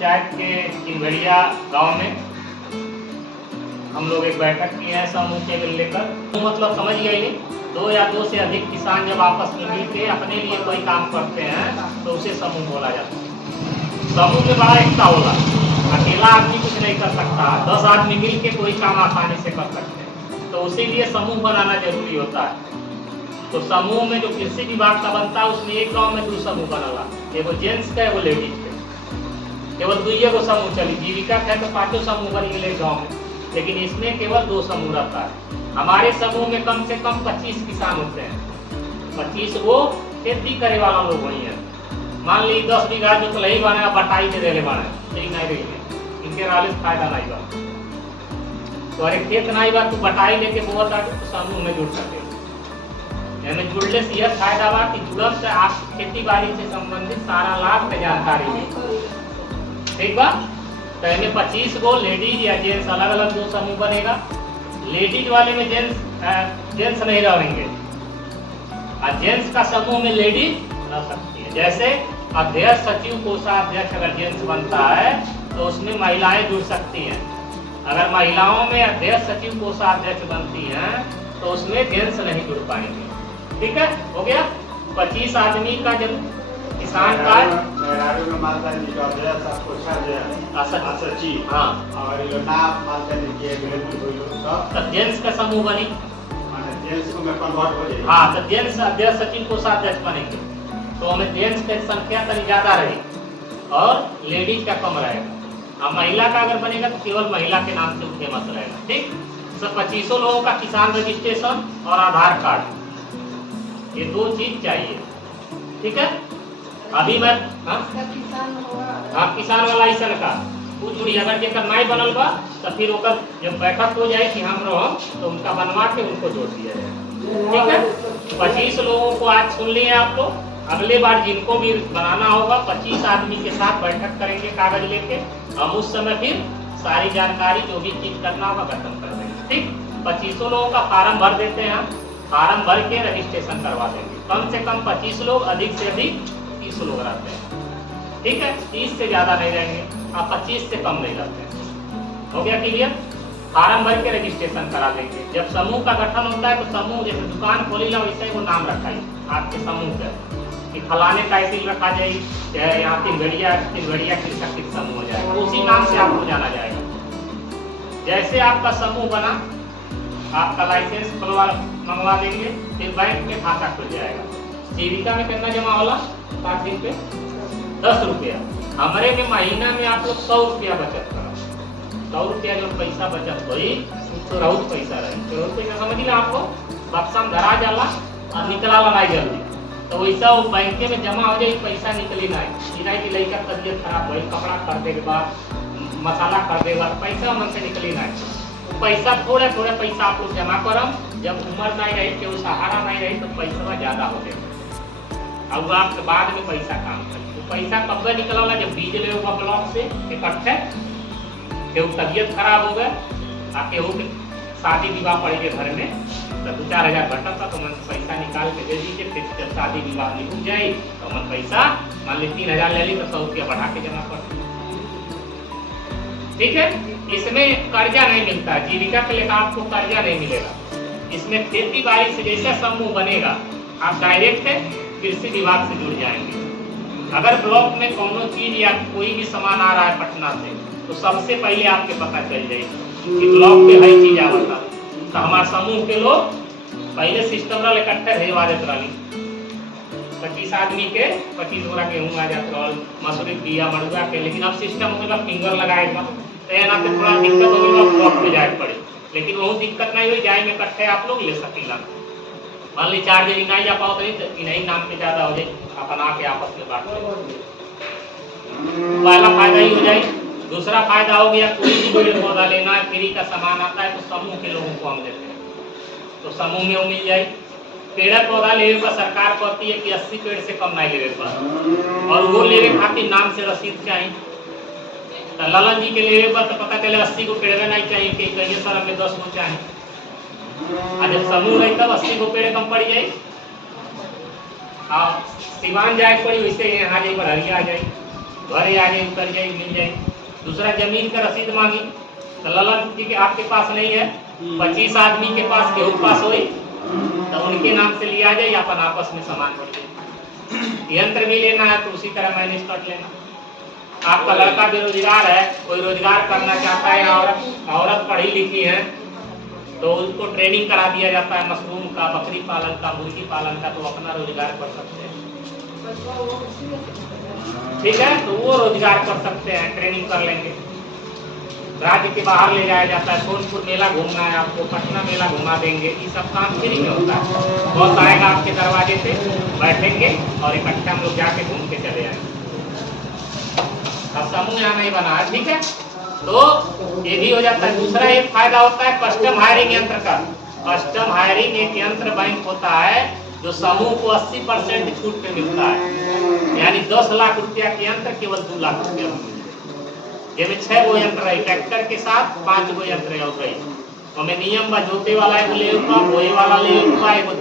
पंचायत के चिंगड़िया गांव में हम लोग एक बैठक किए हैं समूह के लेकर। मतलब समझ गए नहीं, दो या दो से अधिक किसान जब आपस में मिलकर अपने लिए कोई काम करते हैं तो उसे समूह बोला जाता है। समूह में बड़ा एकता होगा, अकेला आदमी कुछ नहीं कर सकता, 10 आदमी मिलकर कोई काम आसानी से कर सकते हैं, तो उसी लिए समूह बनाना जरूरी होता है। तो समूह में जो कृषि विभाग का बनता है उसमें एक गांव में 2 समूह बनला, एगो जेंट्स का एगो लेडीज का, केवल 2 समूह चली। जीविका का तो 5 समूह बन गए गाँव में, लेकिन इसमें केवल 2 समूह रहता है। हमारे समूह में कम से कम 25 किसान होते हैं, 25 वो खेती करे वाला लोग वही है। मान ली 10 बीघा जो तो नहीं बना बटाई दे रहे बना नहीं रही, इनके राले फायदा नहीं बा। तो अरे खेत नहीं बा, तू बटाई लेके बहुत आगे तो समूह में जुड़ सके। यानी जुड़ने से यह फायदा बा कि जुड़ब से आप खेती बाड़ी से संबंधित सारा लाभ की जानकारी मिली। ठीक बा, तो इनमें 25 गो लेडीज या जेंट्स अलग अलग 2 समूह बनेगा। लेडीज वाले में जेंट्स नहीं रहेंगे, और जेंट्स का समूह में लेडीज रह सकती है। जैसे अध्यक्ष, सचिव, कोषाध्यक्ष अगर जेंट्स बनता है तो उसमें महिलाएं जुड़ सकती हैं। अगर महिलाओं में अध्यक्ष, सचिव, कोषाध्यक्ष बनती हैं तो उसमें जेंट्स नहीं जुड़ पाएंगे। ठीक है, हो गया। 25 आदमी का जब किसान कार्ड जेंट्स का समूह बनी, हाँ, तो जेंट्स अध्यक्ष, सचिव, कोषाध्यक्ष बनेंगे, तो हमें जेंट्स की संख्या कहीं ज्यादा रहेगी और लेडीज का कम रहेगा। अब महिला का अगर बनेगा तो केवल महिला के नाम से फेमस रहेगा। ठीक, सब 25 लोगों का किसान रजिस्ट्रेशन और आधार कार्ड, ये 2 चीज चाहिए। ठीक है, अभी मैं किसान वाला ऐसा का पूछ जुड़ी, अगर जेकर नहीं बनल बा तो फिर ओकर जब बैठक हो जाए कि हम रहो तो उनका बनवा के उनको जोड़ दिया जाए। ठीक है, 25 लोगों को आज सुन लिए आप लोग। अगले बार जिनको भी बनाना होगा 25 आदमी के साथ बैठक करेंगे कागज लेके, हम उस समय फिर सारी जानकारी जो भी चीज करना होगा खत्म कर देंगे। ठीक, 25 लोगों का फार्म भर देते हैं, फार्म भर के रजिस्ट्रेशन करवा देंगे। कम से कम 25 लोग, अधिक से अधिक 30 लोग रहते हैं। ठीक है, 30 से ज्यादा नहीं रहेंगे और 25 से कम नहीं रहते हैं। हो गया क्लियर? फार्म भर के रजिस्ट्रेशन करा देंगे। जब समूह का गठन होता है तो समूह जैसे दुकान खोली ना वैसे वो नाम रखा है आपके समूह का, कि फलाने तहसील रखा जाए, चाहे यहाँ तिलगड़िया कृषक समूह हो जाएगा, उसी नाम से आपको जाना जाएगा। जैसे आपका समूह बना, आपका लाइसेंस मंगवा देंगे, फिर बैंक में खाता खुल जाएगा। जीविका में कितना जमा होला? 60 दिन पे 10 रुपया। हमारे में महीना में आप लोग 100 रुपया बचत करा। 100 रुपया जो पैसा बचत हुई तो बहुत पैसा रही। तो पैसा समझ ला आपको, बक्सा में धरा जाला और निकला नहीं जल्दी, तो वैसा वो बैंक में जमा हो जाए, पैसा निकली नहीं कि लड़का तबियत खराब हुई, कपड़ा खरीदे के बाद, मसाला खरीदे के बाद पैसा मन से निकली नहीं। पैसा थोड़ा थोड़ा पैसा आप लोग जमा करम, जब उम्र नहीं रही के सहारा नहीं रही तो पैसा ज्यादा हो जाएगा, अब आपके बाद में पैसा काम करे। तो पैसा कब निकला वाला? जब बीज ले होगा ब्लॉक से इकट्ठे, केहू तबियत खराब हो गए, केहू के शादी विवाह पड़ेगे घर में, तो 2-4 हजार घटा था तो मन पैसा निकाल के दे दीजिए। फिर जब शादी विवाह निकल जाए तो मन पैसा मान ली 3,000 ले ली तो 100 रुपया बढ़ा के जमा कर। ठीक है, इसमें कर्जा नहीं मिलता, जीविका के लेकर आपको कर्जा नहीं मिलेगा। इसमें खेती बाड़ी से जैसा समूह बनेगा आप डायरेक्ट कृषि विभाग से जुड़ जाएंगे। अगर ब्लॉक में कोनो चीज या कोई भी सामान आ रहा है पटना से तो सबसे पहले आपके पता चल जाएगी कि ब्लॉक में हर चीज आवता, तो हमारे समूह के लोग पहले सिस्टम रहा इकट्ठे भेजवा देते रही। 25 आदमी के 25 बोरा गेहूँ आ जाते रहा, मसूरी बिया मड़ुआ के, लेकिन अब सिस्टम हो गया फिंगर लगाएगा तो यहाँ पे थोड़ा दिक्कत हो गई, ब्लॉक में जाए पड़े। लेकिन वो दिक्कत नहीं हुई, जाए में इकट्ठे आप लोग ले सकेला। मान ली 4 जनी नहीं जा पाओ तो इन्हीं नाम पे ज्यादा हो जाए, अपना के आपस में बांट ले, पहला फायदा ही हो जाए। दूसरा फायदा हो गया, कोई भी पेड़ पौधा लेना है, फ्री का सामान आता है तो समूह के लोगों को हम देते हैं, तो समूह में वो मिल जाए। पेड़ पौधा लेवे पर सरकार कहती है कि 80 पेड़ से कम नहीं लेवे पर, और वो लेवे खातिर नाम से रसीद चाहिए। तो ललन जी के लेवे पर तो पता चले 80 को पेड़ नहीं चाहिए, कि कहिए सर हमें 10 को चाहिए। जब समूह रही तब 80 को पेड़ कम पड़ जाए, सिवान जाए पड़ी वैसे यहाँ जाए पर हरिया आ जाए, घर आ गई, उतर जाएगी, मिल जाएगी। दूसरा जमीन का रसीद मांगी तो ललन जी के आपके पास नहीं है, 25 आदमी के पास केहू पास हुई तो उनके नाम से लिया जाए, अपन आपस में सामान कर ले। यंत्र भी लेना है तो उसी तरह मैनेज कर लेना। आपका लड़का बेरोजगार है, कोई रोजगार करना चाहता है, औरत पढ़ी लिखी है तो उसको ट्रेनिंग करा दिया जाता है मशरूम का, बकरी पालन का, मुर्गी पालन का, तो अपना रोजगार कर सकते हैं। ठीक है, तो वो रोजगार कर सकते हैं, ट्रेनिंग कर लेंगे। राज्य के बाहर ले जाया जाता है, सोनपुर मेला घूमना है आपको, पटना मेला घुमा देंगे, ये सब काम फ्री में होता है। बॉस आएगा आपके दरवाजे पे, बैठेंगे और इकट्ठे हम लोग जाके घूम के चले आएंगे। अब समूह यहाँ नहीं बना है, ठीक है, तो ये भी हो जाता है। दूसरा एक फायदा होता है कस्टम हायरिंग यंत्र का। कस्टम हायरिंग एक यंत्र बैंक होता है जो समूह को 80% छूट पे मिलता है, यानी 10 लाख रुपया के यंत्र केवल 2 लाख रुपया में मिलता है। जिसमें 6 गो यंत्र है, ट्रैक्टर के साथ 5 गो यंत्र हो गई। हमें नियम बा जोते वाला एगो ले होगा, बोए वाला ले होगा, एगो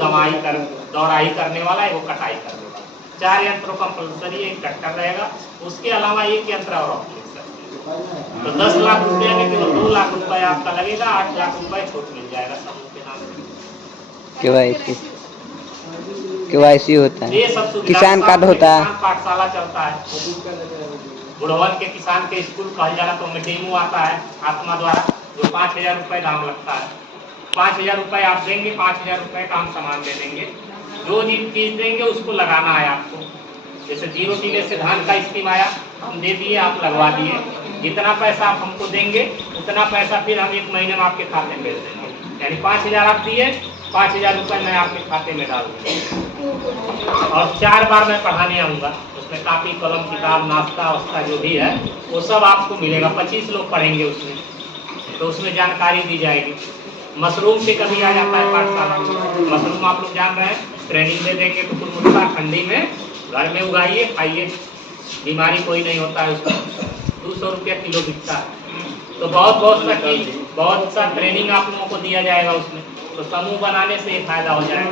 दौड़ाई करने वाला, एगो कटाई करने वाला। 4 यंत्रों कंपल्सरी एक ट्रैक्टर रहेगा, उसके अलावा एक यंत्र और ले सकते हैं। तो 10 लाख रुपये में केवल 2 लाख रुपए आपका लगेगा, 8 लाख रुपए छूट मिल जाएगा समूह के नाम से। KYC होता है, ये सब सुविधा किसान कार्ड होता है, किसान पाठशाला चलता है, बुढ़वन के किसान के स्कूल कहल जाला, तो हमें डेमो आता है आत्मा द्वारा, जो 5000 रुपये दाम लगता है। 5000 रुपये आप देंगे, 5000 रुपये का हम सामान दे देंगे। जो चीज देंगे उसको लगाना है आपको। जैसे 0 किलो से धान का स्कीम आया, हम दे दिए, आप लगवा दिए। जितना पैसा आप हमको देंगे उतना पैसा फिर हम 1 महीने में आपके खाते में भेज देंगे। यानी 5000 आप दिए, 5000 रुपये मैं आपके खाते में डाल दूँगा। और 4 बार मैं पढ़ाने आऊँगा, उसमें कापी कलम किताब नाश्ता वास्ता जो भी है वो सब आपको मिलेगा। 25 लोग पढ़ेंगे उसमें, तो उसमें जानकारी दी जाएगी। मशरूम से कभी आ जाता है पाठशाला, मशरूम आप लोग जान रहे हैं, ट्रेनिंग दे देंगे तो कुछ ठंडी में घर में उगाइए, खाइए, बीमारी कोई नहीं होता है उसका। 200 रुपया किलो बिकता है। तो बहुत सा ट्रेनिंग आप लोगों को दिया जाएगा उसमें, तो समूह बनाने से ये फायदा हो जाएगा।